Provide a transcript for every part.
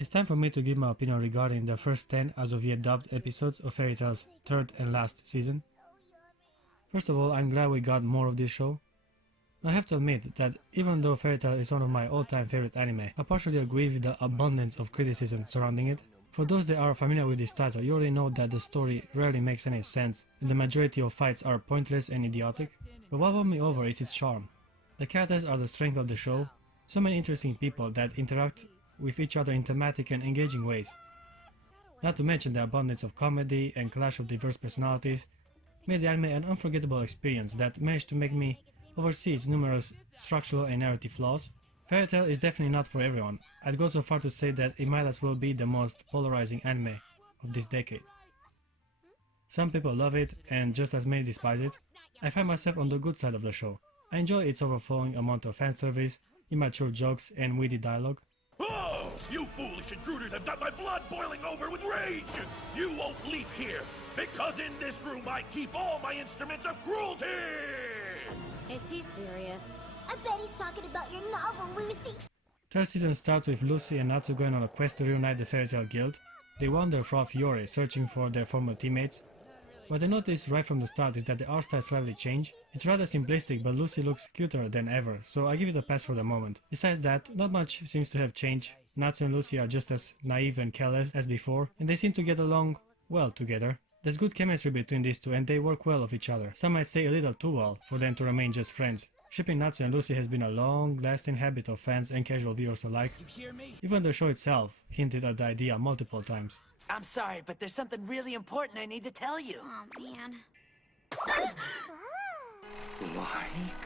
It's time for me to give my opinion regarding the first 10 as of yet dubbed episodes of Fairy Tail's third and last season. First of all, I'm glad we got more of this show. I have to admit that even though Fairy Tail is one of my all-time favorite anime, I partially agree with the abundance of criticism surrounding it. For those that are familiar with this title, you already know that the story rarely makes any sense and the majority of fights are pointless and idiotic. But what won me over is its charm. The characters are the strength of the show, so many interesting people that interact with each other in thematic and engaging ways. Not to mention the abundance of comedy and clash of diverse personalities made the anime an unforgettable experience that managed to make me oversee its numerous structural and narrative flaws. Fairy Tail is definitely not for everyone. I'd go so far to say that it might as well be the most polarizing anime of this decade. Some people love it and just as many despise it. I find myself on the good side of the show. I enjoy its overflowing amount of fan service, immature jokes and witty dialogue. Oh, you foolish intruders have got my blood boiling over with rage! You won't leave here, because in this room I keep all my instruments of cruelty! Is he serious? I bet he's talking about your novel, Lucy. Third season starts with Lucy and Natsu going on a quest to reunite the Fairy Tail Guild. They wander throughout Fiore, searching for their former teammates. What I noticed right from the start is that the art style slightly changed. It's rather simplistic, but Lucy looks cuter than ever, so I give it a pass for the moment. Besides that, not much seems to have changed. Natsu and Lucy are just as naive and careless as before, and they seem to get along well together. There's good chemistry between these two and they work well with each other. Some might say a little too well for them to remain just friends. Shipping Natsu and Lucy has been a long-lasting habit of fans and casual viewers alike. Even the show itself hinted at the idea multiple times. I'm sorry, but there's something really important I need to tell you. Oh, man. Like?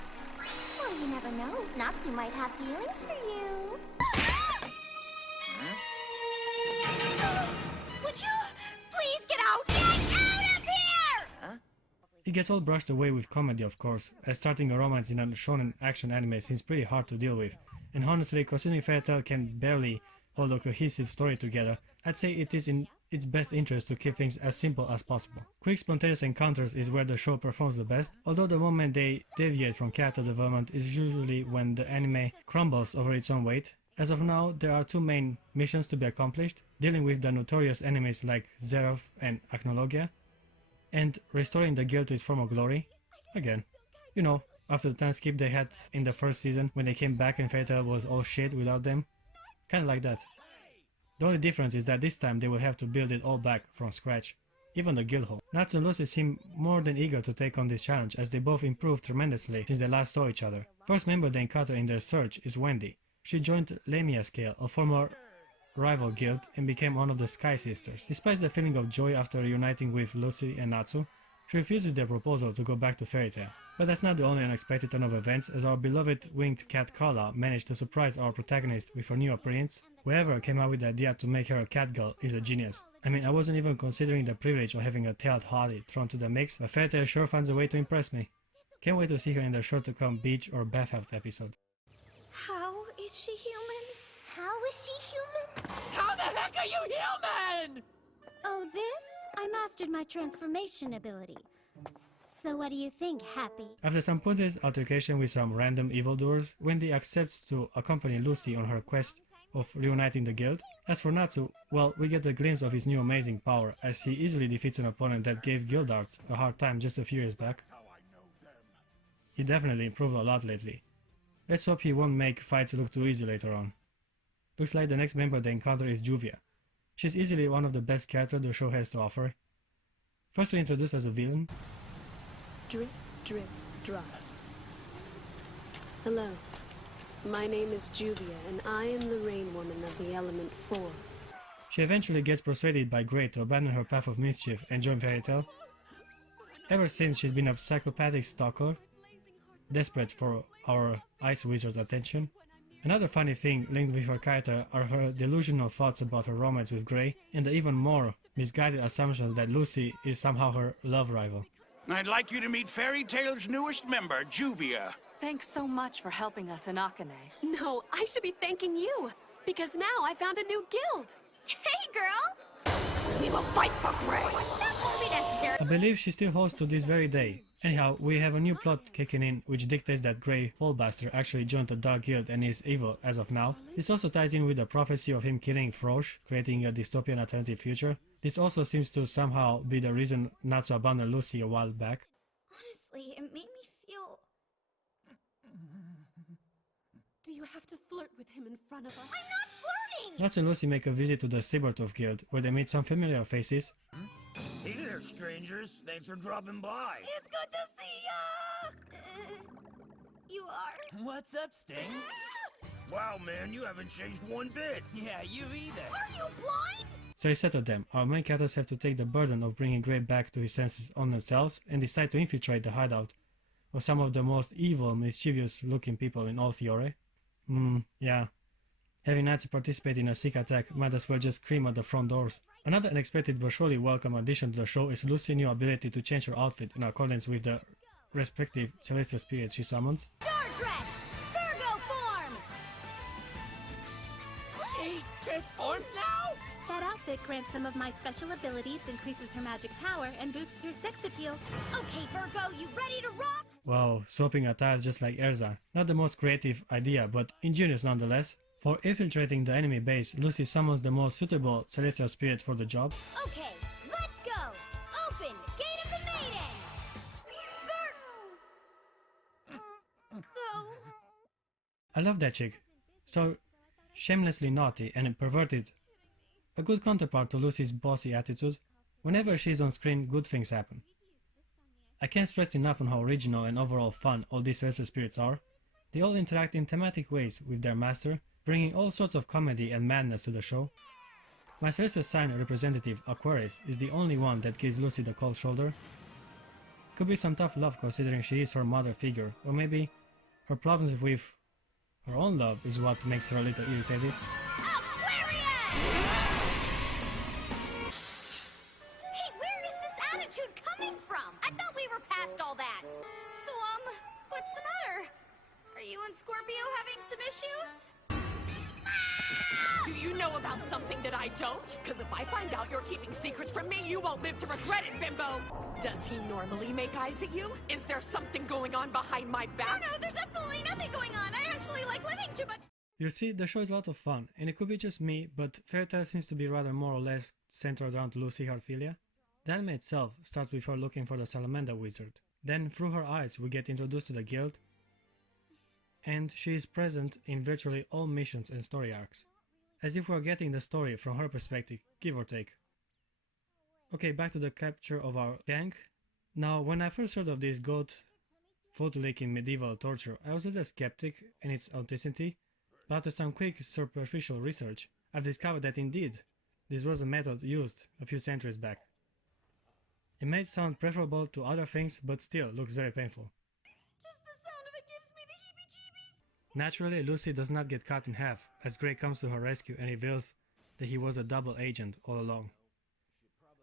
Well, you never know. Natsu might have feelings for you. Would you please get out? Get out of here! Huh? It gets all brushed away with comedy, of course, as starting a romance in a shonen action anime seems pretty hard to deal with. And honestly, considering Fairy Tail can barely hold a cohesive story together, I'd say it is in its best interest to keep things as simple as possible. Quick spontaneous encounters is where the show performs the best, although the moment they deviate from character development is usually when the anime crumbles over its own weight. As of now, there are two main missions to be accomplished, dealing with the notorious enemies like Zerov and Acnologia, and restoring the guild to its former glory. Again, you know, after the time skip they had in the first season when they came back and Fairy Tail was all shit without them. Kinda like that. The only difference is that this time they will have to build it all back from scratch, even the guild hall. Natsu and Lucy seem more than eager to take on this challenge as they both improved tremendously since they last saw each other. First member they encounter in their search is Wendy. She joined Lamia Scale, a former rival guild, and became one of the Sky Sisters. Despite the feeling of joy after reuniting with Lucy and Natsu, she refuses their proposal to go back to Fairy Tail. But that's not the only unexpected turn of events, as our beloved winged cat Carla managed to surprise our protagonist with her new appearance. Whoever came up with the idea to make her a cat girl is a genius. I mean, I wasn't even considering the privilege of having a tailed hottie thrown to the mix, but Fairy Tail sure finds a way to impress me. Can't wait to see her in the sure-to-come beach or bathhouse episode. How is she human? How is she human? How the heck are you human? Oh, this? I mastered my transformation ability. So what do you think, Happy? After some pointless altercation with some random evildoers, Wendy accepts to accompany Lucy on her quest of reuniting the guild. As for Natsu, well, we get a glimpse of his new amazing power, as he easily defeats an opponent that gave Guildarts a hard time just a few years back. He definitely improved a lot lately. Let's hope he won't make fights look too easy later on. Looks like the next member they encounter is Juvia. She's easily one of the best characters the show has to offer. Firstly introduced as a villain. Drip, drip, drop. Hello, my name is Juvia, and I am the Rain Woman of the Element 4. She eventually gets persuaded by Grey to abandon her path of mischief and join Fairy Tail. Ever since, she's been a psychopathic stalker, desperate for our Ice Wizard's attention. Another funny thing linked with her character are her delusional thoughts about her romance with Grey, and the even more misguided assumptions that Lucy is somehow her love rival. I'd like you to meet Fairy Tail's newest member, Juvia. Thanks so much for helping us in Akane. No, I should be thanking you, because now I found a new guild. Hey, girl! We will fight for Gray! That won't be necessary. I believe she still holds to this very day. Anyhow, we have a new plot kicking in which dictates that Grey Fallbuster actually joined the Dark Guild and is evil as of now. This also ties in with the prophecy of him killing Frosh, creating a dystopian alternative future. This also seems to somehow be the reason not to abandon Lucy a while back. Honestly, it made me feel... Do you have to flirt with him in front of us? I'm not flirting! Nats and Lucy make a visit to the Sabertooth Guild, where they meet some familiar faces. Hey there, strangers. Thanks for dropping by. It's good to see ya! You are? What's up, Sting? Wow, man, you haven't changed one bit. Yeah, you either. Are you blind? So he said to them, our main characters have to take the burden of bringing Grey back to his senses on themselves and decide to infiltrate the hideout of some of the most evil, mischievous looking people in all Fiore. Yeah. Having Nazi participate in a sick attack might as well just scream at the front doors. Another unexpected but surely welcome addition to the show is Lucy's new ability to change her outfit in accordance with the respective celestial spirits she summons. Star Trek! Virgo form! She transforms now? That outfit grants some of my special abilities, increases her magic power, and boosts her sex appeal. Okay, Virgo, you ready to rock? Wow, swapping attires just like Erza. Not the most creative idea, but ingenious nonetheless. For infiltrating the enemy base, Lucy summons the most suitable celestial spirit for the job. Okay, let's go! Open! Gate of the Maiden! Go. I love that chick. So shamelessly naughty and perverted. A good counterpart to Lucy's bossy attitude. Whenever she's on screen, good things happen. I can't stress enough on how original and overall fun all these celestial spirits are. They all interact in thematic ways with their master, bringing all sorts of comedy and madness to the show. My celestial sign representative, Aquarius, is the only one that gives Lucy the cold shoulder. Could be some tough love considering she is her mother figure, or maybe her problems with her own love is what makes her a little irritated. Hey, where is this attitude coming from? I thought we were past all that. So, what's the matter? Are you and Scorpio having some issues? Do you know about something that I don't? Because if I find out you're keeping secrets from me, you won't live to regret it, bimbo! Does he normally make eyes at you? Is there something going on behind my back? No, there's absolutely nothing going on. I actually like living too much. You see, the show is a lot of fun, and it could be just me, but Fairy Tail seems to be rather more or less centered around Lucy Harphilia. The anime itself starts with her looking for the Salamander Wizard. Then, through her eyes, we get introduced to the guild, and she is present in virtually all missions and story arcs, as if we're getting the story from her perspective, give or take. Okay, back to the capture of our gang. Now, when I first heard of this goat photo-leaking medieval torture, I was a little skeptic in its authenticity, but after some quick superficial research, I've discovered that indeed, this was a method used a few centuries back. It may sound preferable to other things, but still looks very painful. Just the sound of it gives me the heebie-jeebies. Naturally, Lucy does not get cut in half, as Grey comes to her rescue and reveals that he was a double agent all along.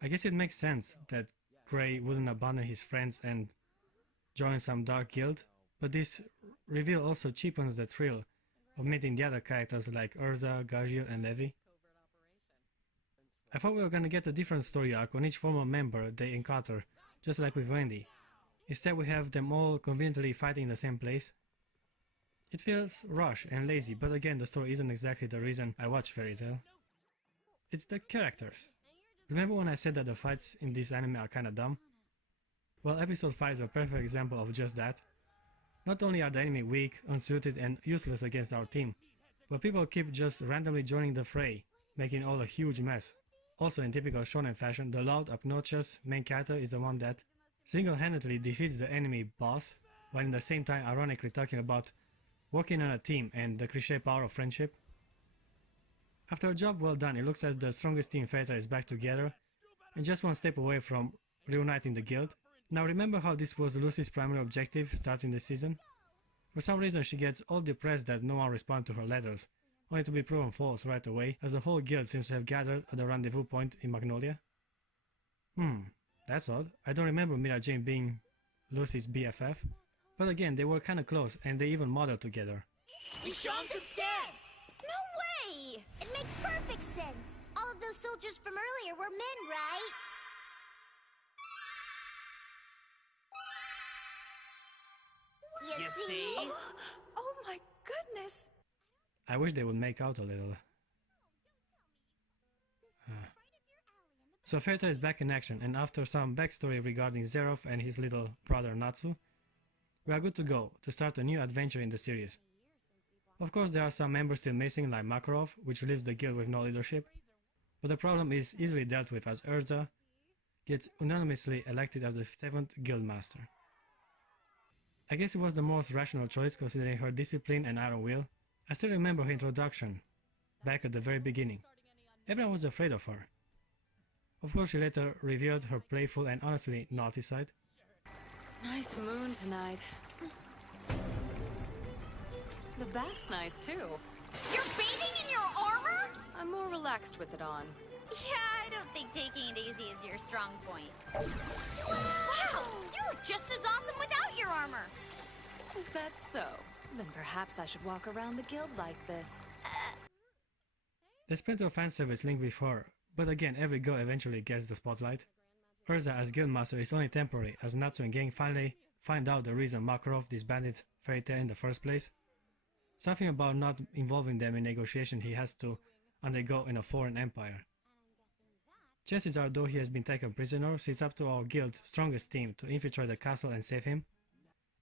I guess it makes sense that Grey wouldn't abandon his friends and join some dark guild, but this reveal also cheapens the thrill of meeting the other characters like Urza, Gajil and Levi. I thought we were gonna get a different story arc on each former member they encounter, just like with Wendy. Instead we have them all conveniently fighting in the same place. It feels rushed and lazy, but again the story isn't exactly the reason I watch Fairy Tail. It's the characters. Remember when I said that the fights in this anime are kinda dumb? Well, episode 5 is a perfect example of just that. Not only are the enemy weak, unsuited and useless against our team, but people keep just randomly joining the fray, making all a huge mess. Also in typical shonen fashion, the loud, obnoxious main character is the one that single-handedly defeats the enemy boss, while in the same time ironically talking about working on a team and the cliché power of friendship. After a job well done, it looks as the strongest team Fairy Tail is back together and just one step away from reuniting the guild. Now remember how this was Lucy's primary objective starting this season? For some reason she gets all depressed that no one responds to her letters, only to be proven false right away as the whole guild seems to have gathered at the rendezvous point in Magnolia. That's odd. I don't remember Mira Jane being Lucy's BFF, but again they were kinda close and they even modeled together. We show him some scared! No way! It makes perfect sense. All of those soldiers from earlier were men, right? You see? Oh my goodness! I wish they would make out a little. So Feta is back in action, and after some backstory regarding Zerov and his little brother Natsu, we are good to go to start a new adventure in the series. Of course, there are some members still missing, like Makarov, which leaves the guild with no leadership, but the problem is easily dealt with as Urza gets unanimously elected as the 7th guild master. I guess it was the most rational choice considering her discipline and iron will. I still remember her introduction, back at the very beginning. Everyone was afraid of her. Of course, she later revealed her playful and honestly naughty side. Nice moon tonight. The bath's nice too. You're bathing in your armor? I'm more relaxed with it on. Yeah, I don't think taking it easy is your strong point. Wow! You look just as awesome without your armor! Is that so? Then perhaps I should walk around the guild like this. There's plenty of fanservice linked with her, but again, every girl eventually gets the spotlight. Urza as guildmaster is only temporary, as Natsu and gang finally find out the reason Makarov disbanded Fairy Tail in the first place. Something about not involving them in negotiation he has to undergo in a foreign empire. Chances are, though he has been taken prisoner, so it's up to our guild's strongest team to infiltrate the castle and save him.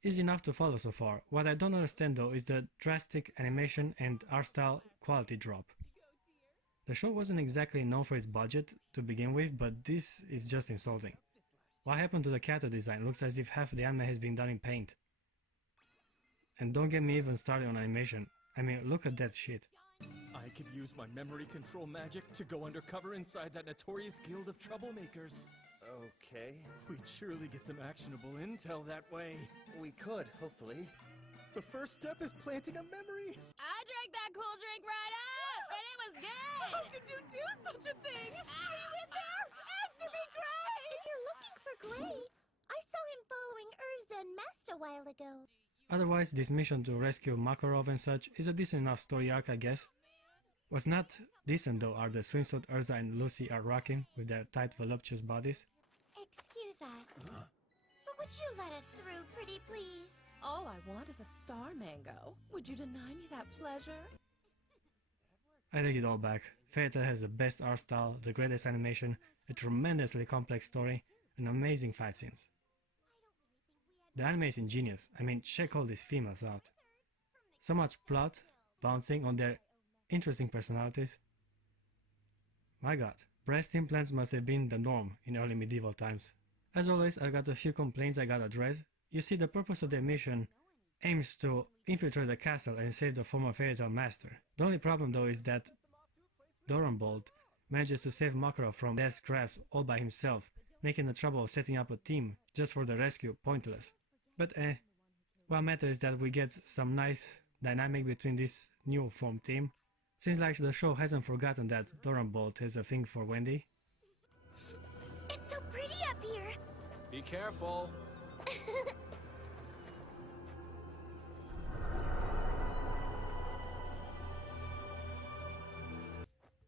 Easy enough to follow so far. What I don't understand though is the drastic animation and art style quality drop. The show wasn't exactly known for its budget to begin with, but this is just insulting. What happened to the character design? Looks as if half the anime has been done in paint. And don't get me even started on animation. I mean, look at that shit. I could use my memory control magic to go undercover inside that notorious guild of troublemakers. Okay. We'd surely get some actionable intel that way. We could, hopefully. The first step is planting a memory. I drank that cool drink right up, and it was good! How could you do such a thing? Are you in there? Answer me, Gray! If you're looking for Gray, I saw him following Urza and Master a while ago. Otherwise, this mission to rescue Makarov and such is a decent enough story arc, I guess. What's not decent though are the swimsuit Urza and Lucy are rocking with their tight voluptuous bodies. Excuse us. But would you let us through, pretty please? All I want is a star mango. Would you deny me that pleasure? I take it all back. Fairy Tail has the best art style, the greatest animation, a tremendously complex story, and amazing fight scenes. The anime is ingenious. I mean, check all these females out. So much plot, bouncing on their interesting personalities. My god, breast implants must have been the norm in early medieval times. As always, I got a few complaints I gotta address. You see, the purpose of their mission aims to infiltrate the castle and save the former Fairy Tail master. The only problem though is that Doranbolt manages to save Makarov from death's grasp all by himself, making the trouble of setting up a team just for the rescue pointless. But what matters is that we get some nice dynamic between this new formed team. Seems like the show hasn't forgotten that Doranbolt has a thing for Wendy. It's so pretty up here. Be careful.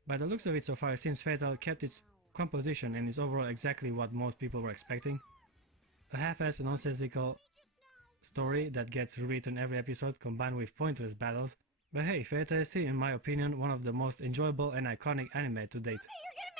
By the looks of it so far, it seems Fatal kept its composition and is overall exactly what most people were expecting. A half-assed nonsensical story that gets rewritten every episode combined with pointless battles. But hey, Fairy Tail is still, in my opinion, one of the most enjoyable and iconic anime to date. Hey, you're